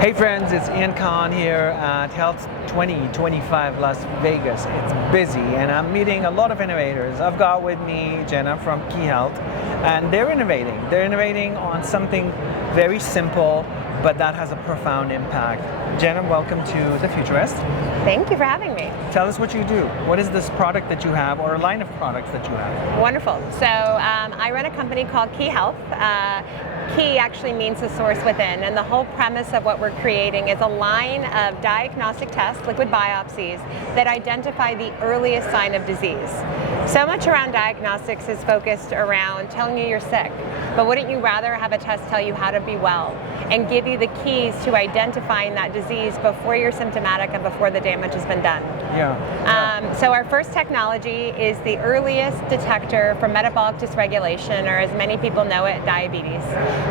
Hey friends, it's Ian Khan here at Health 2025 Las Vegas. It's busy and I'm meeting a lot of innovators. I've got with me Jenna from Kihealth, and they're innovating. They're innovating on something very simple, but that has a profound impact. Jenna, welcome to The Futurist. Thank you for having me. Tell us what you do. What is this product that you have, or a line of products that you have? Wonderful. So I run a company called Kihealth. Ki actually means the source within, and the whole premise of what we're creating is a line of diagnostic tests, liquid biopsies, that identify the earliest sign of disease. So much around diagnostics is focused around telling you you're sick, but wouldn't you rather have a test tell you how to be well and give you the keys to identifying that disease before you're symptomatic and before the damage has been done? So our first technology is the earliest detector for metabolic dysregulation, or as many people know it, diabetes.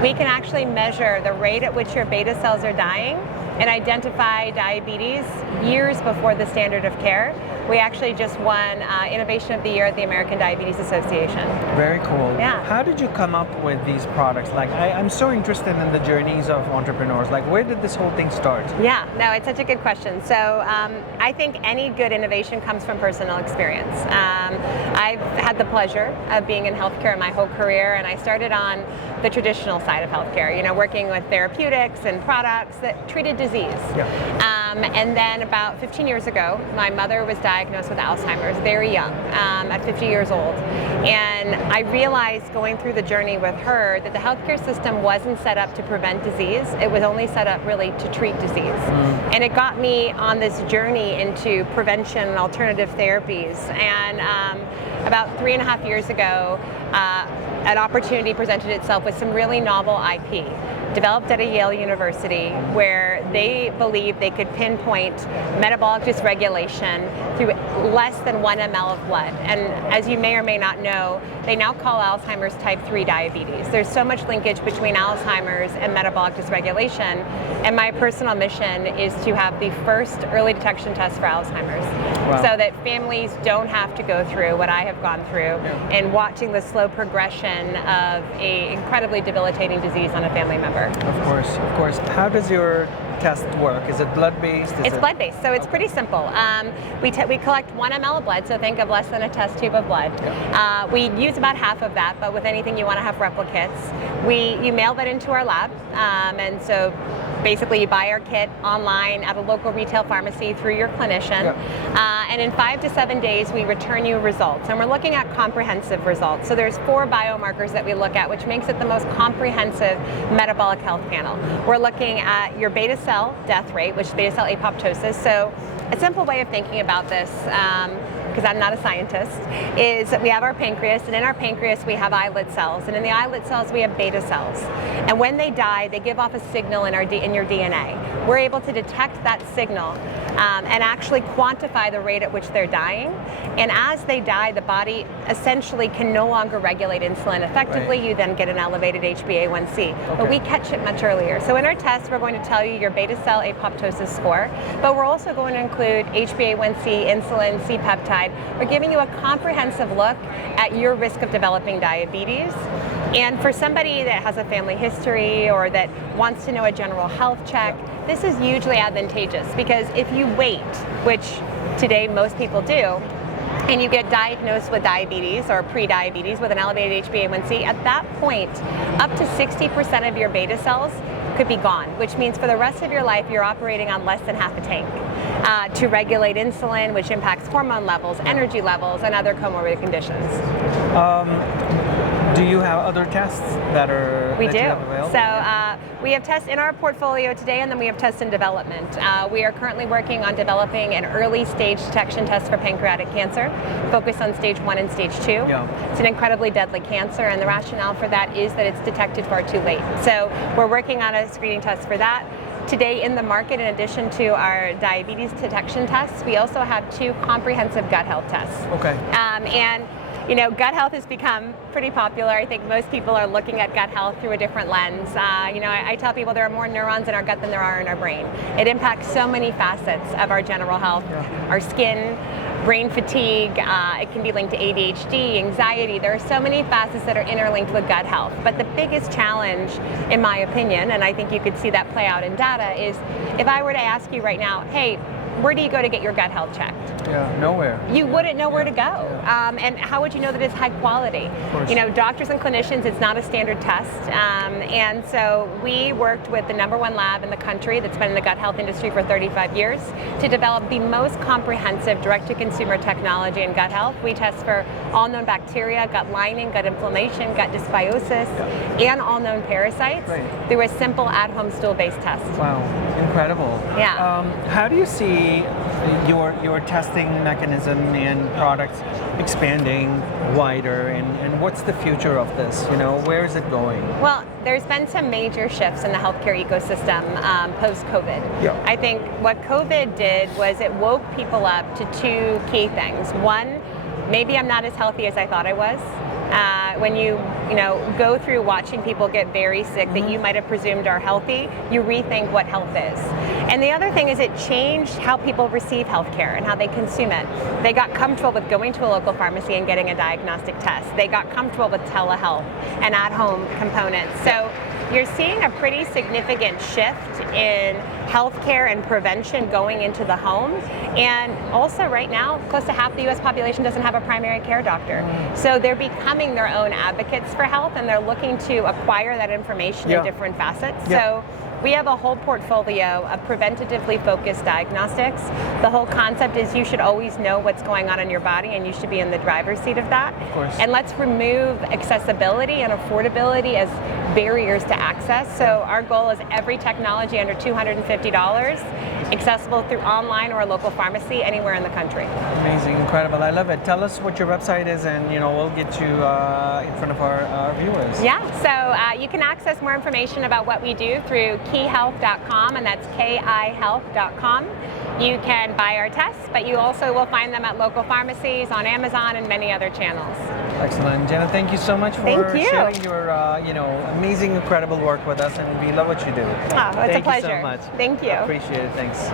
We can actually measure the rate at which your beta cells are dying and identify diabetes years before the standard of care. We actually just won Innovation of the Year at the American Diabetes Association. Very cool. Yeah. How did you come up with these products? Like, I'm so interested in the journeys of entrepreneurs. Like, where did this whole thing start? Yeah, no, it's such a good question. So I think any good innovation comes from personal experience. I've had the pleasure of being in healthcare my whole career, and I started on the traditional side of healthcare, working with therapeutics and products that treated disease. Yeah. And then about 15 years ago, my mother was diagnosed with Alzheimer's very young, at 50 years old. And I realized going through the journey with her that the healthcare system wasn't set up to prevent disease. It was only set up really to treat disease. And it got me on this journey into prevention and alternative therapies. And about 3.5 years ago, an opportunity presented itself with some really novel IP developed at a Yale University, where they believed they could pinpoint metabolic dysregulation through less than 1 ml of blood. And as you may or may not know, they now call Alzheimer's type 3 diabetes. There's so much linkage between Alzheimer's and metabolic dysregulation, and my personal mission is to have the first early detection test for Alzheimer's. Wow. So that families don't have to go through what I have gone through and watching the slow progression of an incredibly debilitating disease on a family member. Of course. How does your test work? Is it blood-based? It's blood-based, so it's pretty simple. We collect 1 ml of blood, so think of less than a test tube of blood. We use about half of that, but with anything you want to have replicates. You mail that into our lab, and so basically you buy our kit online at a local retail pharmacy through your clinician, and in 5 to 7 days we return you results, and we're looking at comprehensive results. So there's 4 biomarkers that we look at, which makes it the most comprehensive metabolic health panel. We're looking at your beta cell death rate, which is beta cell apoptosis. So a simple way of thinking about this, because I'm not a scientist, is that we have our pancreas, and in our pancreas we have islet cells, and in the islet cells we have beta cells. And when they die, they give off a signal in your DNA. We're able to detect that signal and actually quantify the rate at which they're dying. And as they die, the body essentially can no longer regulate insulin effectively. Right. You then get an elevated HbA1c. But we catch it much earlier. So in our test, we're going to tell you your beta cell apoptosis score, but we're also going to include HbA1c, insulin, C-peptide. We're giving you a comprehensive look at your risk of developing diabetes. And for somebody that has a family history or that wants to know a general health check, this is hugely advantageous, because if you wait, which today most people do, and you get diagnosed with diabetes or pre-diabetes with an elevated HbA1c, at that point, up to 60% of your beta cells could be gone, which means for the rest of your life, you're operating on less than half a tank to regulate insulin, which impacts hormone levels, energy levels, and other comorbid conditions. Do you have other tests that are We do. you have available? So we have tests in our portfolio today, and then we have tests in development. We are currently working on developing an early stage detection test for pancreatic cancer, focused on stage 1 and stage 2. It's an incredibly deadly cancer, and the rationale for that is that it's detected far too late. So we're working on a screening test for that. Today in the market, in addition to our diabetes detection tests, we also have 2 comprehensive gut health tests. Okay. And gut health has become pretty popular. I think most people are looking at gut health through a different lens. I tell people there are more neurons in our gut than there are in our brain. It impacts so many facets of our general health, our skin, brain fatigue, it can be linked to ADHD, anxiety. There are so many facets that are interlinked with gut health. But the biggest challenge, in my opinion, and I think you could see that play out in data, is if I were to ask you right now, hey, where do you go to get your gut health checked? Yeah, nowhere. You wouldn't know where to go. And how would you know that it's high quality? You know, doctors and clinicians, it's not a standard test. And so we worked with the #1 lab in the country that's been in the gut health industry for 35 years to develop the most comprehensive direct-to-consumer technology in gut health. We test for all known bacteria, gut lining, gut inflammation, gut dysbiosis, and all known parasites through a simple at-home stool-based test. Wow, incredible. Yeah. How do you see your testing mechanism and products expanding wider, and what's the future of this? You know, where is it going? Well, there's been some major shifts in the healthcare ecosystem post-COVID. Yeah. I think what COVID did was it woke people up to two key things. One, maybe I'm not as healthy as I thought I was. When you go through watching people get very sick that you might have presumed are healthy, you rethink what health is. And the other thing is it changed how people receive healthcare and how they consume it. They got comfortable with going to a local pharmacy and getting a diagnostic test. They got comfortable with telehealth and at-home components. So you're seeing a pretty significant shift in healthcare and prevention going into the home. And also right now, close to half the US population doesn't have a primary care doctor. So they're becoming their own advocates for health, and they're looking to acquire that information in different facets. So we have a whole portfolio of preventatively focused diagnostics. The whole concept is you should always know what's going on in your body, and you should be in the driver's seat of that. Of course. And let's remove accessibility and affordability as barriers to access. So our goal is every technology under $250, accessible through online or a local pharmacy anywhere in the country. Amazing, incredible. I love it. Tell us what your website is, and we'll get you in front of our viewers. Yeah, so you can access more information about what we do through kihealth.com, and that's kihealth.com. You can buy our tests, but you also will find them at local pharmacies, on Amazon, and many other channels. Excellent. Jenna, thank you so much for sharing your amazing, incredible work with us, and we love what you do. Oh, it's a pleasure. Thank you so much. Thank you. Appreciate it. Thanks.